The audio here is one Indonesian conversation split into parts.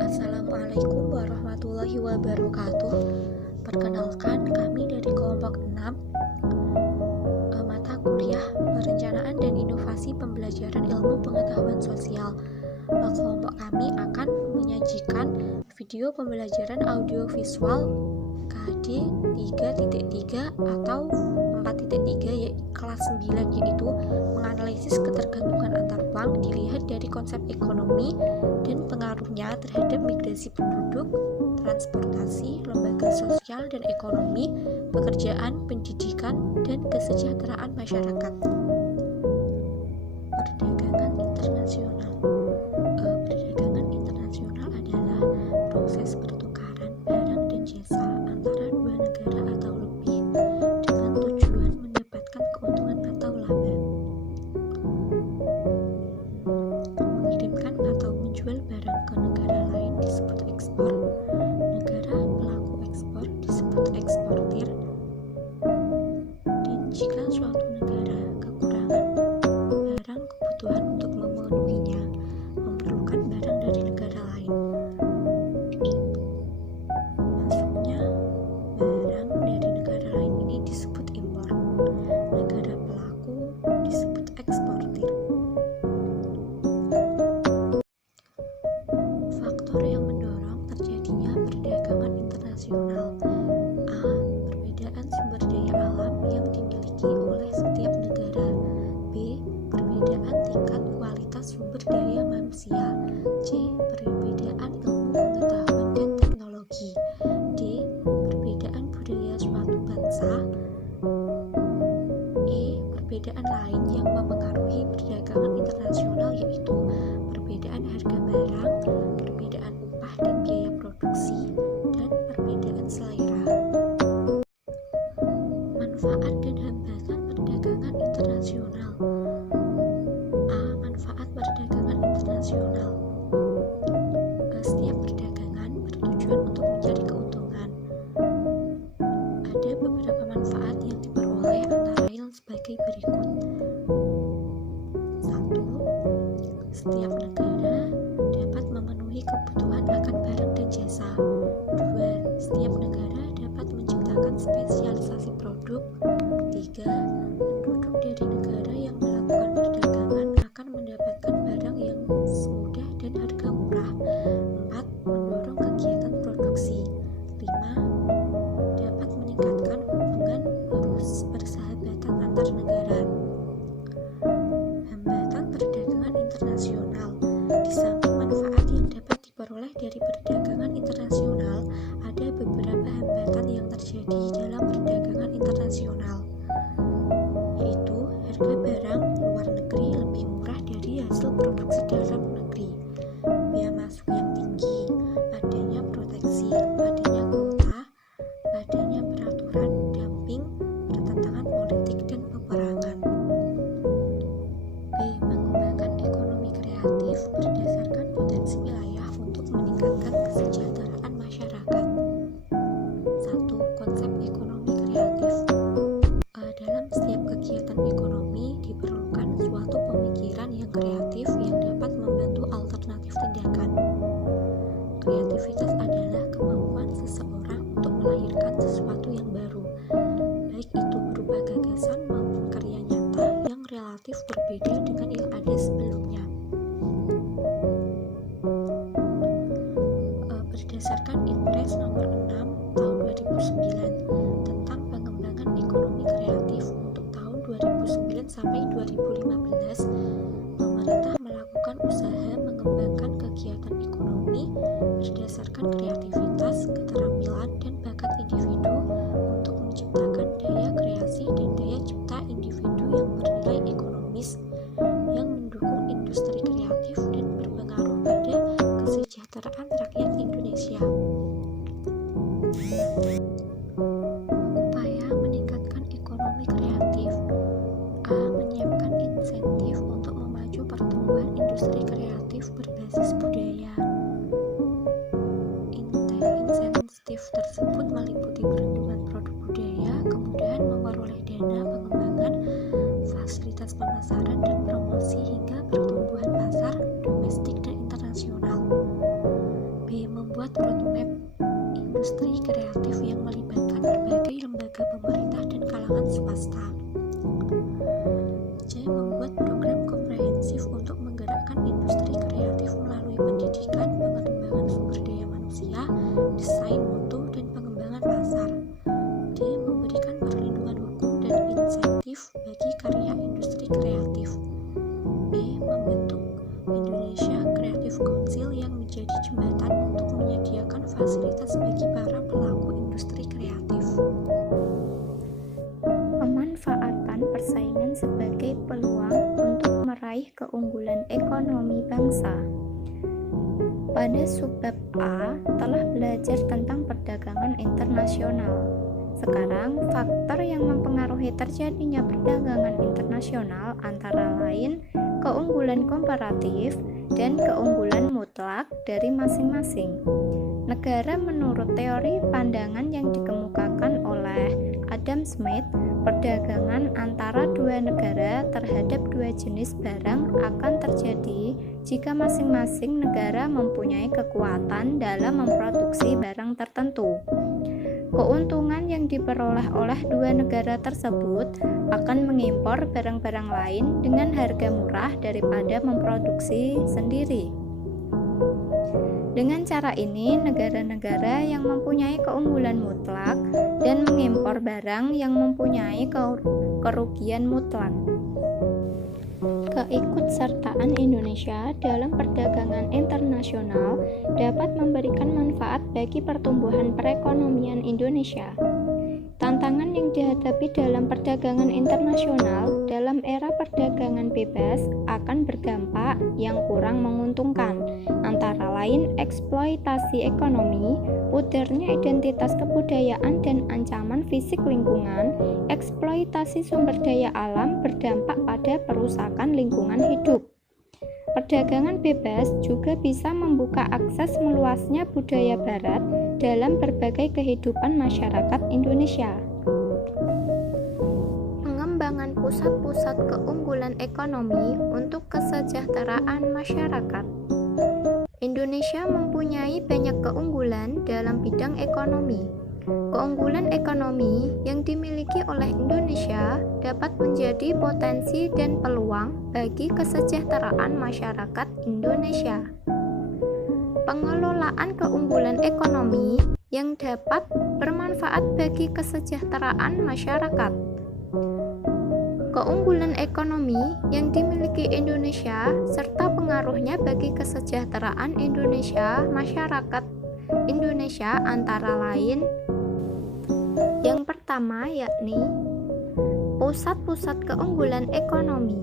Assalamualaikum warahmatullahi wabarakatuh. Perkenalkan, kami dari kelompok 6, mata kuliah Perencanaan dan Inovasi Pembelajaran Ilmu Pengetahuan Sosial. Kelompok kami akan menyajikan video pembelajaran audiovisual KD 3.3 atau 4.3 kelas 9, yaitu menganalisis ketergantungan antar bank dilihat dari konsep ekonomi dan pengaruhnya terhadap migrasi penduduk, transportasi, lembaga sosial dan ekonomi, pekerjaan, pendidikan, dan kesejahteraan masyarakat. Perdagangan internasional. Perdagangan internasional adalah proses pertukaran barang dan jasa antara dua negara atau lebih dengan tujuan mendapatkan keuntungan atau laba. Mengirimkan atau menjual barang ke negara lain disebut ekspor. Negara pelaku ekspor disebut eksportir. Dan jika suatu negara kekurangan barang kebutuhan untuk memenuhinya, memerlukan barang dari negara lain, masuknya barang dari negara lain ini disebut impor. Negara pelaku disebut eksportir. Faktor yang mendorong terjadinya perdagangan internasional. A. Perbedaan sumber daya alam yang dimiliki oleh setiap negara. B. Perbedaan tingkat kualitas sumber daya manusia. C. Perbedaan ilmu pengetahuan dan teknologi. D. Perbedaan budaya suatu bangsa. E. Perbedaan lain yang mempengaruhi perdagangan internasional, yaitu perbedaan harga barang, perbedaan upah dan biaya produksi, dan perbedaan selera. Manfaat dan hambatan perdagangan internasional. A. Manfaat perdagangan internasional. Setiap perdagangan bertujuan untuk mencari keuntungan. Ada beberapa manfaat yang diperoleh, antara lain sebagai berikut. 1. Setiap negara dapat memenuhi kebutuhan akan barang dan jasa. 2. Setiap negara dapat menciptakan spesialisasi produk. 3. Penduduk dari negara yang melakukan perdagangan akan mendapatkan barang yang mudah dan harga murah. 4. Mendorong kegiatan produksi. 5. Dapat meningkatkan hubungan persahabatan antar negara. Hambatan perdagangan internasional. Di samping manfaat yang dapat diperoleh dari perdagangan internasional, ada beberapa hambatan yang terjadi dalam perdagangan internasional, yaitu harga barang luar negeri lebih murah dari hasil produksi dalam negeri, biaya masuk yang tinggi, adanya proteksi, adanya kuota, adanya peraturan dumping, pertentangan politik dan peperangan. B. Mengembangkan ekonomi kreatif berdasarkan potensi wilayah untuk meningkatkan kesejahteraan masyarakat. 1. Konsep ekonomi kreatif. Dalam setiap kegiatan ekonomi diperlukan suatu pemikiran yang kreatif yang dapat membantu alternatif tindakan. Kreativitas adalah kemampuan seseorang untuk melahirkan sesuatu yang baru, baik itu berupa gagasan maupun karya nyata yang relatif berbeda dengan yang ada sebelumnya. Berdasarkan Impres nomor 6 tahun 2009 tentang pengembangan ekonomi kreatif untuk tahun 2009 sampai 2015, pemerintah melakukan usaha mengembangkan kegiatan ekonomi berdasarkan kreativitas, keterampilan, dan bakat individu untuk menciptakan daya kreasi dan daya cipta individu yang bernilai ekonomis, yang mendukung industri kreatif dan berpengaruh pada kesejahteraan rakyat Indonesia. Upaya meningkatkan ekonomi kreatif. A. Menyiapkan insentif untuk memacu pertumbuhan industri kreatif berbasis budaya. Insentif tersebut meliputi perlindungan produk budaya, kemudahan memperoleh dana pengembangan, fasilitas pemasaran dan promosi, hingga pertumbuhan pasar domestik dan internasional. lembaga pemerintah dan kalangan swasta. C. Membuat program komprehensif untuk menggerakkan industri kreatif melalui pendidikan, pengembangan sumber daya manusia, desain mutu, dan pengembangan pasar. D. Memberikan perlindungan hukum dan insentif bagi karya industri kreatif. E. Membentuk Indonesia Creative Council yang menjadi jembatan untuk menyediakan fasilitas bagi para pelaku industri kreatif. Pemanfaatan persaingan sebagai peluang untuk meraih keunggulan ekonomi bangsa. Pada subbab A telah belajar tentang perdagangan internasional. Sekarang, faktor yang mempengaruhi terjadinya perdagangan internasional antara lain keunggulan komparatif dan keunggulan mutlak dari masing-masing negara. Menurut teori pandangan yang dikemukakan oleh Adam Smith, perdagangan antara dua negara terhadap dua jenis barang akan terjadi jika masing-masing negara mempunyai kekuatan dalam memproduksi barang tertentu. Keuntungan yang diperoleh oleh dua negara tersebut akan mengimpor barang-barang lain dengan harga murah daripada memproduksi sendiri. Dengan cara ini, negara-negara yang mempunyai keunggulan mutlak dan mengimpor barang yang mempunyai kerugian mutlak. Keikutsertaan Indonesia dalam perdagangan internasional dapat memberikan manfaat bagi pertumbuhan perekonomian Indonesia. Tantangan yang dihadapi dalam perdagangan internasional dalam era perdagangan bebas akan berdampak yang kurang menguntungkan, antara lain eksploitasi ekonomi, pudarnya identitas kebudayaan dan ancaman fisik lingkungan. Eksploitasi sumber daya alam berdampak pada perusakan lingkungan hidup. Perdagangan bebas juga bisa membuka akses meluasnya budaya barat dalam berbagai kehidupan masyarakat Indonesia. Pengembangan pusat-pusat keunggulan ekonomi untuk kesejahteraan masyarakat. Indonesia mempunyai banyak keunggulan dalam bidang ekonomi. Keunggulan ekonomi yang dimiliki oleh Indonesia dapat menjadi potensi dan peluang bagi kesejahteraan masyarakat Indonesia. Pengelolaan keunggulan ekonomi yang dapat bermanfaat bagi kesejahteraan masyarakat. Keunggulan ekonomi yang dimiliki Indonesia serta pengaruhnya bagi kesejahteraan masyarakat Indonesia antara lain: yang pertama yakni pusat-pusat keunggulan ekonomi.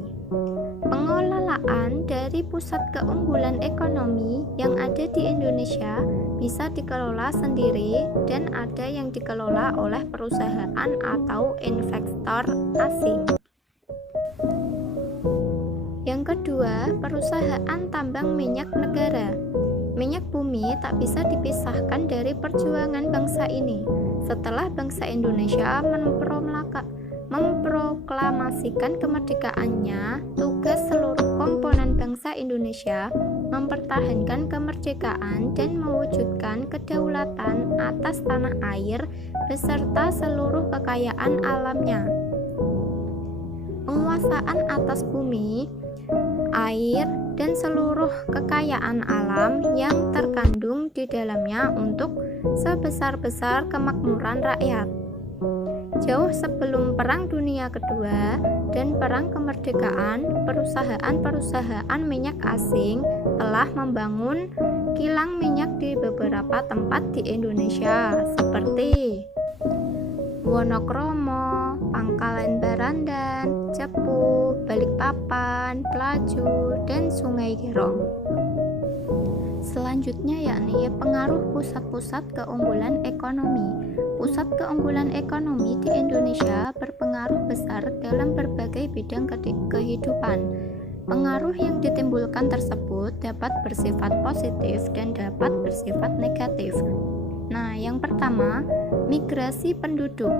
Pengelolaan dari pusat keunggulan ekonomi yang ada di Indonesia bisa dikelola sendiri dan ada yang dikelola oleh perusahaan atau investor asing. Yang kedua, perusahaan tambang minyak negara. Minyak bumi tak bisa dipisahkan dari perjuangan bangsa ini. Setelah bangsa Indonesia memproklamasikan kemerdekaannya, tugas seluruh komponen bangsa Indonesia mempertahankan kemerdekaan dan mewujudkan kedaulatan atas tanah air beserta seluruh kekayaan alamnya. Penguasaan atas bumi, air, dan seluruh kekayaan alam yang terkandung di dalamnya untuk sebesar-besar kemakmuran rakyat. Jauh sebelum Perang Dunia Kedua dan Perang Kemerdekaan, perusahaan-perusahaan minyak asing telah membangun kilang minyak di beberapa tempat di Indonesia seperti Wonokromo, Pangkalan Barandan, Cepu, Balikpapan, Pelaju, dan Sungai Gerong. Selanjutnya yakni pengaruh pusat-pusat keunggulan ekonomi. Pusat keunggulan ekonomi di Indonesia berpengaruh besar dalam berbagai bidang kehidupan. Pengaruh yang ditimbulkan tersebut dapat bersifat positif dan dapat bersifat negatif. Nah, yang pertama, migrasi penduduk.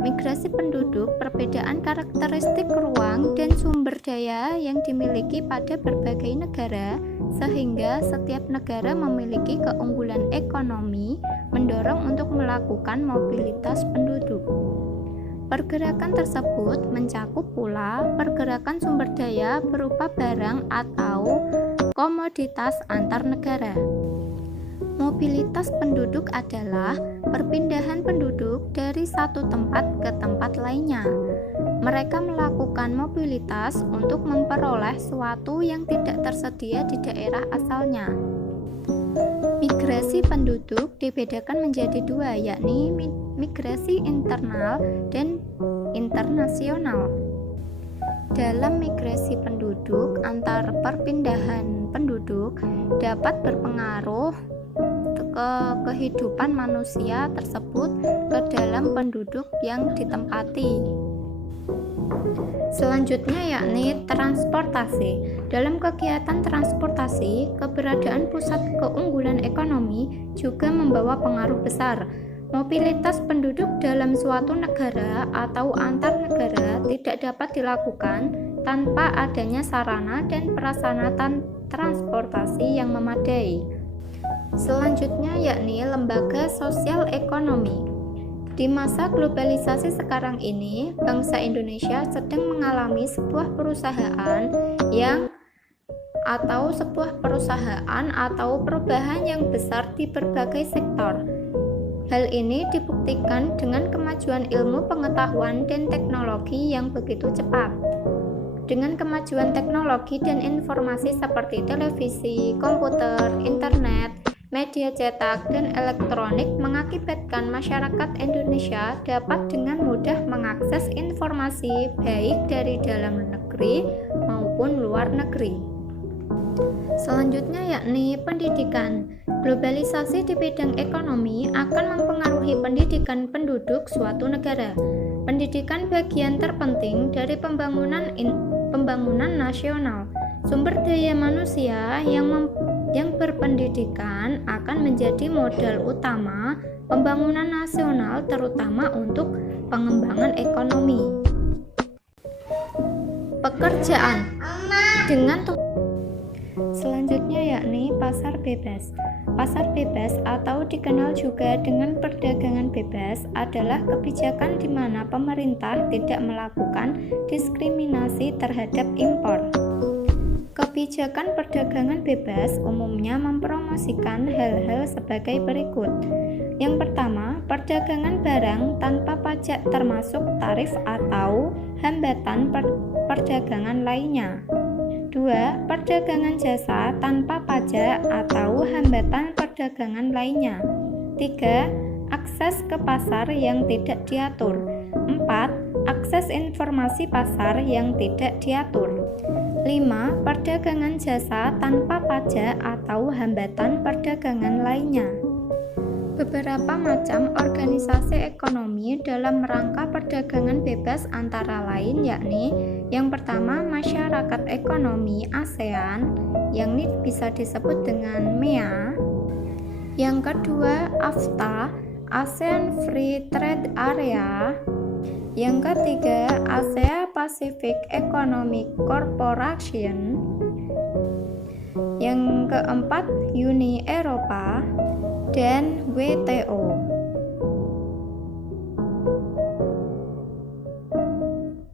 migrasi penduduk, perbedaan karakteristik ruang dan sumber daya yang dimiliki pada berbagai negara, sehingga setiap negara memiliki keunggulan ekonomi, mendorong untuk melakukan mobilitas penduduk. Pergerakan tersebut mencakup pula pergerakan sumber daya berupa barang atau komoditas antar negara. Mobilitas penduduk adalah perpindahan penduduk dari satu tempat ke tempat lainnya. Mereka melakukan mobilitas untuk memperoleh sesuatu yang tidak tersedia di daerah asalnya. Migrasi penduduk dibedakan menjadi dua, yakni migrasi internal dan internasional. Dalam migrasi penduduk, antar perpindahan penduduk dapat berpengaruh ke kehidupan manusia tersebut ke dalam penduduk yang ditempati. Selanjutnya yakni transportasi. Dalam kegiatan transportasi, keberadaan pusat keunggulan ekonomi juga membawa pengaruh besar. Mobilitas penduduk dalam suatu negara atau antar negara tidak dapat dilakukan tanpa adanya sarana dan prasarana transportasi yang memadai. Selanjutnya yakni lembaga sosial ekonomi. Di masa globalisasi sekarang ini, bangsa Indonesia sedang mengalami sebuah perusahaan atau perubahan yang besar di berbagai sektor. Hal ini dibuktikan dengan kemajuan ilmu pengetahuan dan teknologi yang begitu cepat. Dengan kemajuan teknologi dan informasi seperti televisi, komputer, internet, media cetak, dan elektronik mengakibatkan masyarakat Indonesia dapat dengan mudah mengakses informasi baik dari dalam negeri maupun luar negeri. Selanjutnya yakni pendidikan. Globalisasi di bidang ekonomi akan mempengaruhi pendidikan penduduk suatu negara. Pendidikan bagian terpenting dari pembangunan nasional. Sumber daya manusia yang berpendidikan akan menjadi modal utama pembangunan nasional, terutama untuk pengembangan ekonomi. Pekerjaan selanjutnya yakni pasar bebas. Pasar bebas atau dikenal juga dengan perdagangan bebas adalah kebijakan di mana pemerintah tidak melakukan diskriminasi terhadap impor. Kebijakan perdagangan bebas umumnya mempromosikan hal-hal sebagai berikut. Yang pertama, perdagangan barang tanpa pajak termasuk tarif atau hambatan perdagangan lainnya. 2. Perdagangan jasa tanpa pajak atau hambatan perdagangan lainnya. 3. Akses ke pasar yang tidak diatur. 4. Akses informasi pasar yang tidak diatur. 5. Perdagangan jasa tanpa pajak atau hambatan perdagangan lainnya. Beberapa macam organisasi ekonomi dalam rangka perdagangan bebas antara lain yakni yang pertama masyarakat ekonomi ASEAN, yang ini bisa disebut dengan MEA. Yang kedua AFTA, ASEAN Free Trade Area. Yang ketiga Asia Pacific Economic Corporation. Yang keempat Uni Eropa dan WTO.